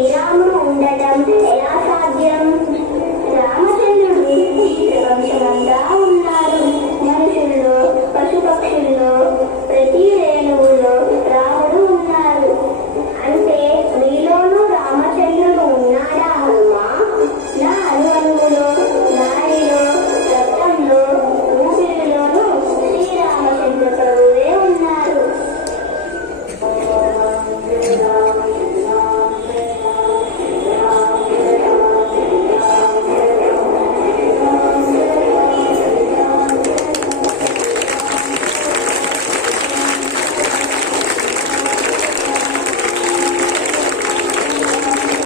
Yeah.